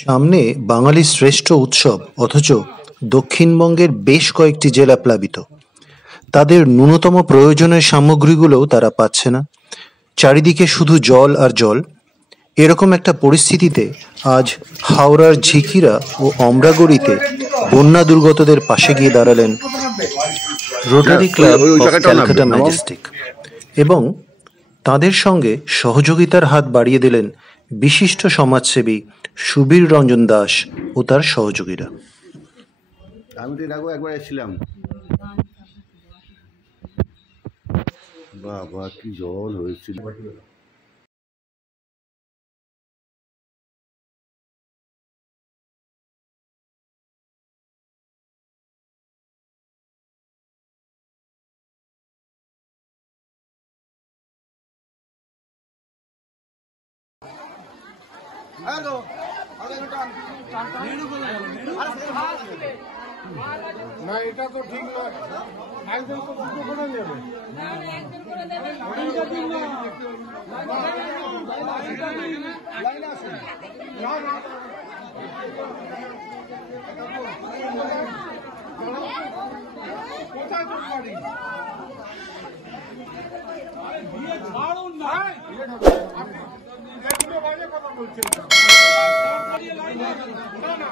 সামনে বাঙালির শ্রেষ্ঠ উৎসব, অথচ দক্ষিণবঙ্গের বেশ কয়েকটি জেলা প্লাবিত। তাদের ন্যূনতম প্রয়োজনীয় সামগ্রীগুলোও তারা পাচ্ছে না। চারিদিকে শুধু জল আর জল। এরকম একটা পরিস্থিতিতে আজ হাওড়ার ঝিকিরা ও অমরাগড়িতে বন্যা দুর্গতদের পাশে গিয়ে দাঁড়ালেন rotary club of Calcutta Majestic এবং তাদের সঙ্গে সহযোগিতার হাত বাড়িয়ে দিলেন বিশিষ্ট সমাজসেবী সুবীর রঞ্জন দাস ও তার সহযোগীরা। আমি তো এর আগেও একবার এসেছিলাম। বাবা কি জল হয়েছিল! না, এটা তো ঠিক নয়। একজন তো দুটো করে নেবে। কোথায় তো গাড়ি? ছাড়ুন না। এগুলো বাজে কথা বলছেন। না না